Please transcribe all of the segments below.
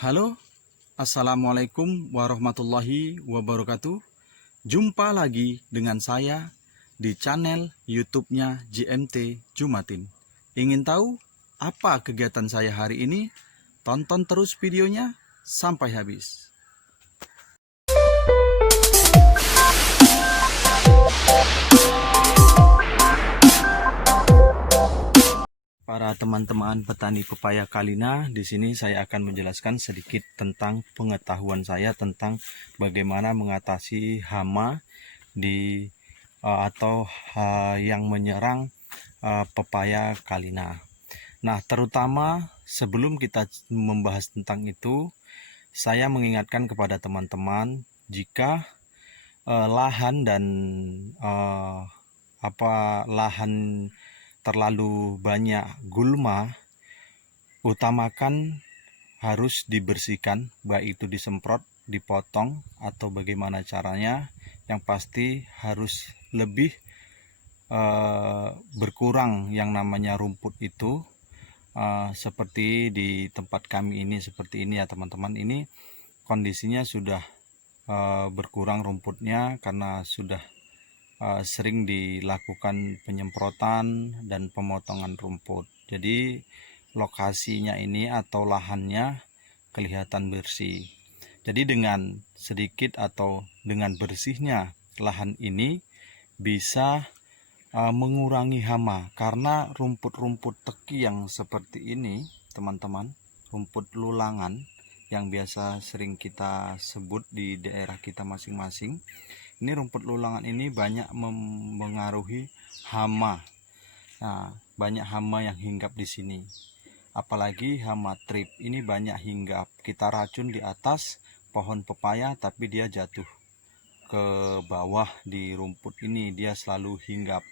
Halo, Assalamualaikum warahmatullahi wabarakatuh. Jumpa lagi dengan saya di channel YouTube-nya JMT Jumatin. Ingin tahu apa kegiatan saya hari ini? Tonton terus videonya sampai habis. Para teman-teman petani pepaya Kalina, di sini saya akan menjelaskan sedikit tentang pengetahuan saya tentang bagaimana mengatasi hama yang menyerang pepaya Kalina. Nah, terutama sebelum kita membahas tentang itu, saya mengingatkan kepada teman-teman jika lahan dan lahan terlalu banyak gulma, utamakan harus dibersihkan, baik itu disemprot, dipotong, atau bagaimana caranya. Yang pasti harus lebih berkurang yang namanya rumput itu. Seperti di tempat kami ini, seperti ini ya teman-teman, ini kondisinya sudah berkurang rumputnya karena sudah sering dilakukan penyemprotan dan pemotongan rumput. Jadi lokasinya ini atau lahannya kelihatan bersih. Jadi dengan sedikit atau dengan bersihnya lahan ini bisa mengurangi hama, karena rumput-rumput teki yang seperti ini teman-teman, rumput lulangan yang biasa sering kita sebut di daerah kita masing-masing. Ini rumput lulangan ini banyak mempengaruhi hama. Nah, banyak hama yang hinggap di sini. Apalagi hama trip ini banyak hinggap. Kita racun di atas pohon pepaya tapi dia jatuh ke bawah di rumput ini, dia selalu hinggap.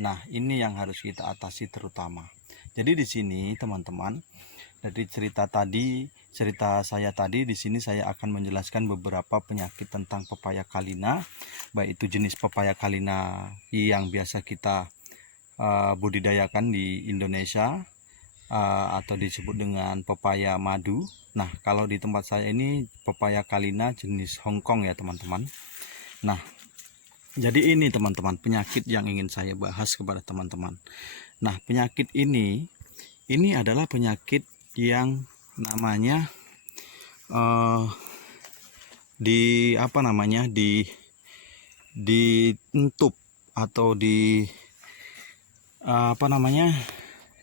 Nah, ini yang harus kita atasi terutama. Jadi di sini teman-teman, dari cerita saya tadi, di sini saya akan menjelaskan beberapa penyakit tentang pepaya Kalina, baik itu jenis pepaya Kalina yang biasa kita budidayakan di Indonesia atau disebut dengan pepaya madu. Nah, kalau di tempat saya ini pepaya Kalina jenis Hongkong ya teman-teman. Nah, jadi ini teman-teman penyakit yang ingin saya bahas kepada teman-teman. Nah, penyakit ini adalah penyakit yang namanya dientup atau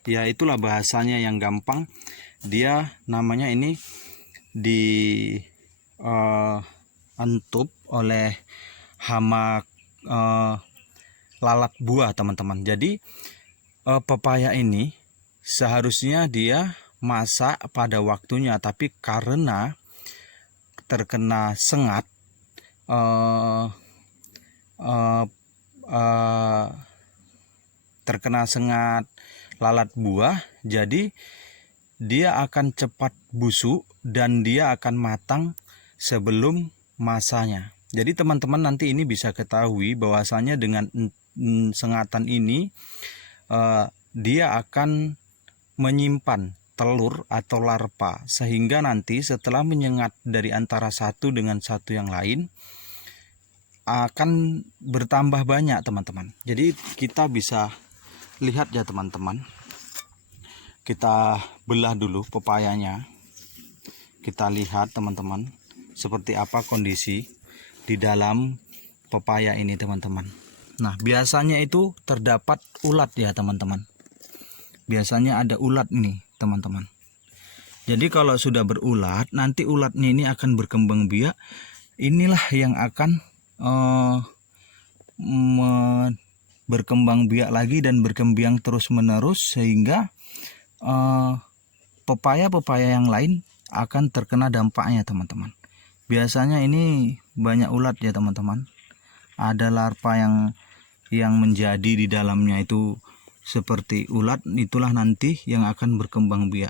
ya itulah bahasanya yang gampang. Dia namanya ini dientup oleh hama lalat buah teman-teman. Jadi pepaya ini seharusnya dia masak pada waktunya, tapi karena terkena sengat lalat buah, jadi dia akan cepat busuk dan dia akan matang sebelum masanya. Jadi teman-teman nanti ini bisa ketahui bahwasanya dengan sengatan ini dia akan menyimpan telur atau larva, sehingga nanti setelah menyengat dari antara satu dengan satu yang lain akan bertambah banyak teman-teman. Jadi kita bisa lihat ya teman-teman, kita belah dulu pepayanya, kita lihat teman-teman seperti apa kondisi di dalam pepaya ini teman-teman. Nah, biasanya itu terdapat ulat ya teman-teman. Biasanya ada ulat nih teman-teman. Jadi kalau sudah berulat, nanti ulatnya ini akan berkembang biak. Inilah yang akan berkembang biak lagi dan berkembang terus menerus, sehingga pepaya-pepaya yang lain akan terkena dampaknya teman-teman. Biasanya ini banyak ulat ya teman-teman. Ada larva yang menjadi di dalamnya itu seperti ulat, itulah nanti yang akan berkembang biak.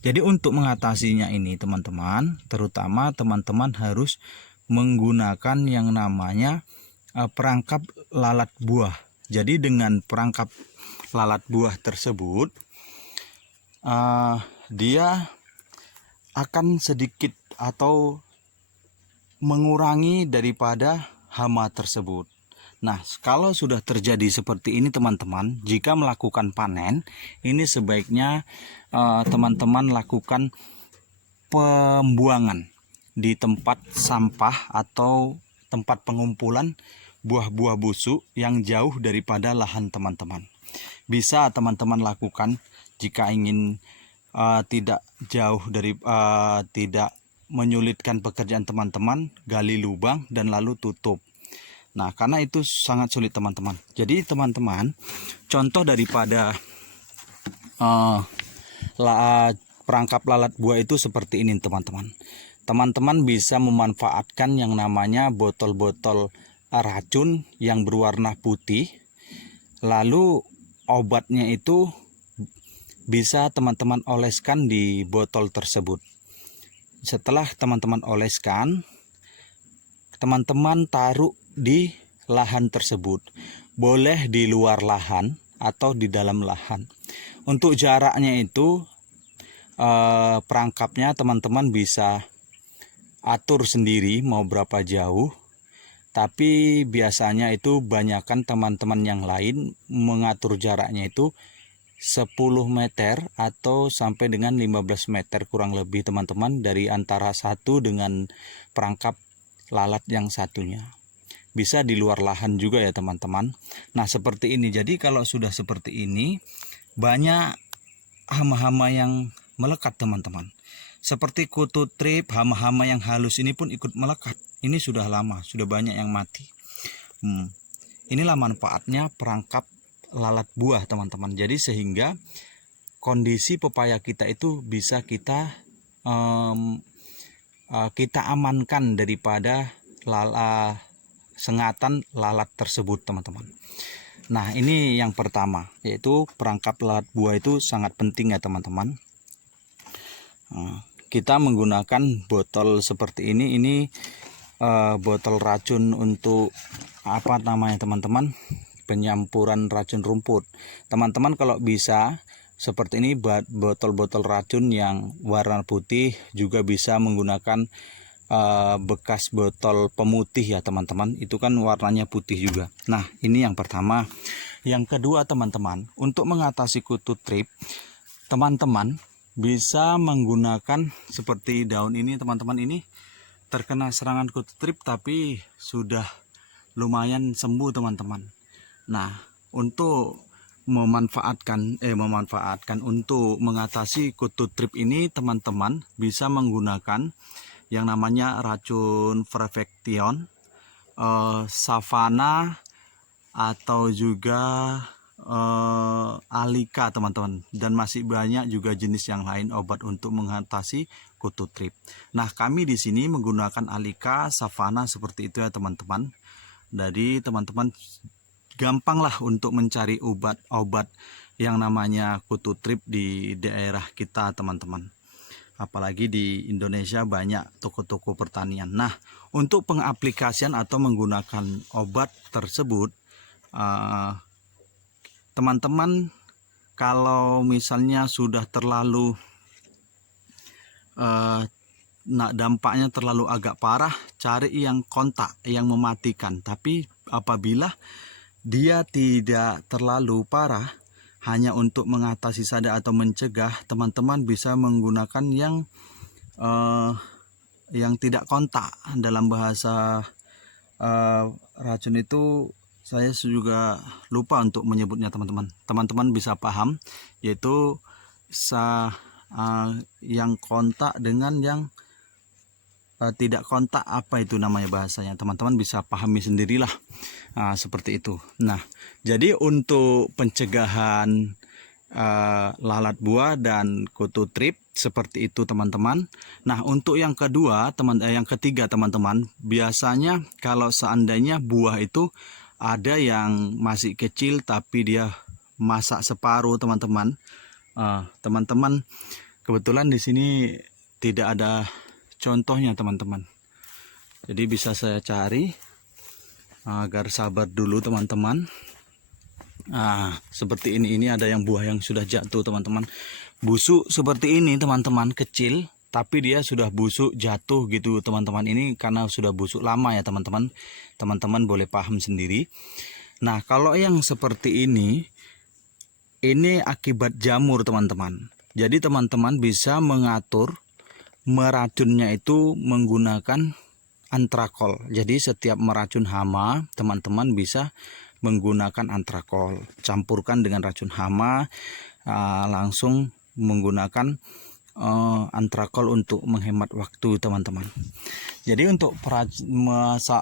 Jadi untuk mengatasinya ini teman-teman, terutama teman-teman harus menggunakan yang namanya perangkap lalat buah. Jadi dengan perangkap lalat buah tersebut dia akan sedikit atau mengurangi daripada hama tersebut. Nah, kalau sudah terjadi seperti ini teman-teman, jika melakukan panen, ini sebaiknya teman-teman lakukan pembuangan di tempat sampah atau tempat pengumpulan buah-buah busuk yang jauh daripada lahan teman-teman. Bisa teman-teman lakukan jika ingin tidak jauh dari tidak menyulitkan pekerjaan teman-teman, gali lubang dan lalu tutup. Nah, karena itu sangat sulit teman-teman. Jadi teman-teman, contoh daripada perangkap lalat buah itu seperti ini teman-teman. Teman-teman bisa memanfaatkan yang namanya botol-botol racun yang berwarna putih. Lalu obatnya itu bisa teman-teman oleskan di botol tersebut. Setelah teman-teman oleskan, teman-teman taruh di lahan tersebut. Boleh di luar lahan atau di dalam lahan. Untuk jaraknya itu perangkapnya teman-teman bisa atur sendiri mau berapa jauh. Tapi biasanya itu banyakkan teman-teman yang lain mengatur jaraknya itu 10 meter atau sampai dengan 15 meter kurang lebih teman-teman, dari antara satu dengan perangkap lalat yang satunya. Bisa di luar lahan juga ya teman-teman. Nah, seperti ini. Jadi kalau sudah seperti ini, banyak hama-hama yang melekat teman-teman. Seperti kutu trip, hama-hama yang halus ini pun ikut melekat. Ini sudah lama, sudah banyak yang mati. Inilah manfaatnya perangkap lalat buah teman-teman. Jadi sehingga kondisi pepaya kita itu bisa kita amankan daripada sengatan lalat tersebut teman-teman. Nah, ini yang pertama, yaitu perangkap lalat buah itu sangat penting ya teman-teman. Kita menggunakan botol seperti ini botol racun untuk apa namanya teman-teman, penyampuran racun rumput. Teman-teman kalau bisa seperti ini, botol-botol racun yang warna putih, juga bisa menggunakan bekas botol pemutih ya teman-teman, itu kan warnanya putih juga. Nah, ini yang pertama. Yang kedua teman-teman, untuk mengatasi kutu trip, teman-teman bisa menggunakan seperti daun ini teman-teman. Ini terkena serangan kutu trip tapi sudah lumayan sembuh teman-teman. Nah, untuk memanfaatkan untuk mengatasi kutu trip ini, teman-teman bisa menggunakan yang namanya racun Prevection, Savana, atau juga Alika teman-teman, dan masih banyak juga jenis yang lain obat untuk mengatasi kutu trip. Nah, kami di sini menggunakan Alika, Savana seperti itu ya teman-teman. Jadi teman-teman gampanglah untuk mencari obat yang namanya kutu trip di daerah kita teman-teman. Apalagi di Indonesia banyak toko-toko pertanian. Nah, untuk pengaplikasian atau menggunakan obat tersebut, teman-teman kalau misalnya sudah terlalu dampaknya terlalu agak parah, cari yang kontak, yang mematikan. Tapi apabila dia tidak terlalu parah, hanya untuk mengatasi saja atau mencegah, teman-teman bisa menggunakan yang tidak kontak. Dalam bahasa racun itu saya juga lupa untuk menyebutnya teman-teman. Teman-teman bisa paham, yaitu yang kontak dengan yang tidak kontak, apa itu namanya bahasanya, teman-teman bisa pahami sendirilah. Seperti itu. Nah, jadi untuk pencegahan lalat buah dan kutu trip seperti itu teman-teman. Nah, untuk yang ketiga teman-teman, biasanya kalau seandainya buah itu ada yang masih kecil tapi dia masak separuh teman-teman. Teman-teman kebetulan di sini tidak ada contohnya teman-teman, jadi bisa saya cari agar sabar dulu teman-teman. Seperti ini ada yang buah yang sudah jatuh teman-teman, busuk seperti ini teman-teman, kecil tapi dia sudah busuk jatuh gitu teman-teman. Ini karena sudah busuk lama ya teman-teman. Teman-teman boleh paham sendiri. Nah, kalau yang seperti ini akibat jamur teman-teman. Jadi teman-teman bisa mengatur meracunnya itu menggunakan antrakol. Jadi setiap meracun hama, teman-teman bisa menggunakan antrakol. Campurkan dengan racun hama, langsung menggunakan antrakol untuk menghemat waktu teman-teman. Jadi untuk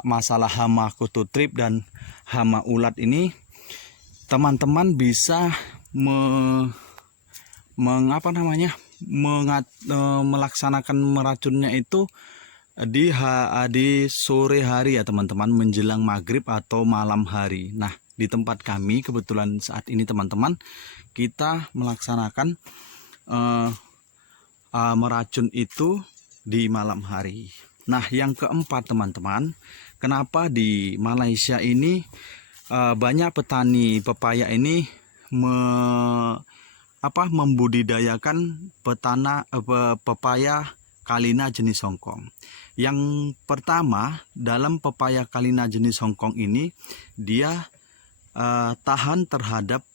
masalah hama kutu trip dan hama ulat ini, teman-teman bisa melaksanakan meracunnya itu di sore hari ya teman-teman, menjelang maghrib atau malam hari. Nah, di tempat kami kebetulan saat ini teman-teman, kita melaksanakan meracun itu di malam hari. Nah, yang keempat teman-teman, kenapa di Malaysia ini banyak petani pepaya ini membudidayakan pepaya Kalina jenis Hongkong. Yang pertama, dalam pepaya Kalina jenis Hongkong ini dia tahan terhadap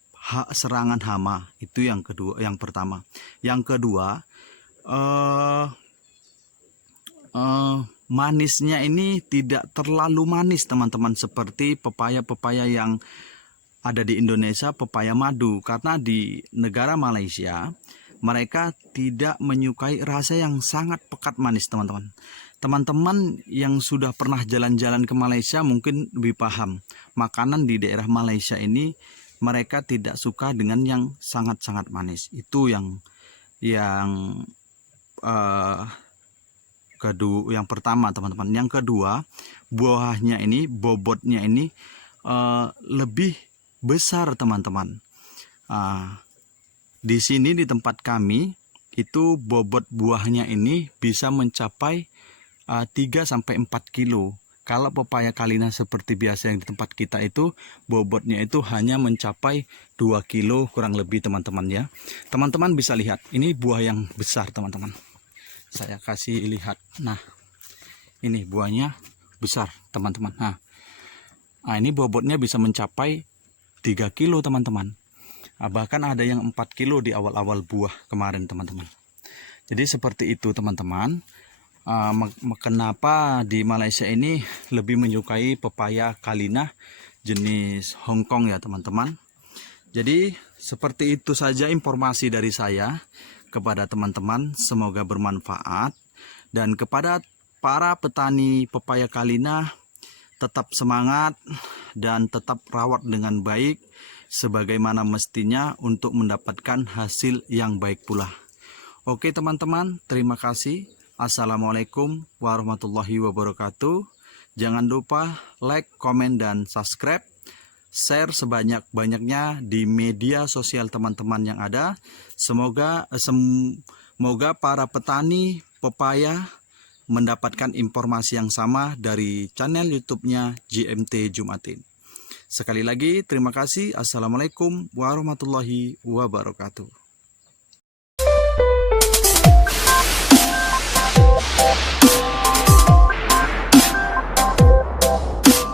serangan hama. Itu yang kedua, yang pertama. Yang kedua, manisnya ini tidak terlalu manis teman-teman, seperti pepaya-pepaya yang ada di Indonesia, pepaya madu. Karena di negara Malaysia mereka tidak menyukai rasa yang sangat pekat manis teman-teman. Teman-teman yang sudah pernah jalan-jalan ke Malaysia mungkin lebih paham. Makanan di daerah Malaysia ini mereka tidak suka dengan yang sangat-sangat manis. Itu yang pertama teman-teman. Yang kedua, buahnya ini, bobotnya ini lebih besar teman-teman. Di sini di tempat kami itu bobot buahnya ini bisa mencapai 3-4 kilo. Kalau pepaya Kalina seperti biasa yang di tempat kita itu bobotnya itu hanya mencapai 2 kilo kurang lebih teman-teman ya. Teman-teman bisa lihat, ini buah yang besar teman-teman. Saya kasih lihat. Nah, ini buahnya besar teman-teman. Nah, ini bobotnya bisa mencapai 3 kilo teman-teman. Bahkan ada yang 4 kilo di awal-awal buah kemarin teman-teman. Jadi seperti itu teman-teman. Kenapa di Malaysia ini lebih menyukai pepaya Kalina jenis Hongkong ya teman-teman. Jadi seperti itu saja informasi dari saya kepada teman-teman. Semoga bermanfaat. Dan kepada para petani pepaya Kalina, tetap semangat dan tetap rawat dengan baik sebagaimana mestinya untuk mendapatkan hasil yang baik pula. Oke teman-teman, terima kasih. Assalamualaikum warahmatullahi wabarakatuh. Jangan lupa like, komen, dan subscribe. Share sebanyak-banyaknya di media sosial teman-teman yang ada. Semoga para petani pepaya mendapatkan informasi yang sama dari channel YouTube-nya GMT Jumatin. Sekali lagi terima kasih. Assalamualaikum warahmatullahi wabarakatuh.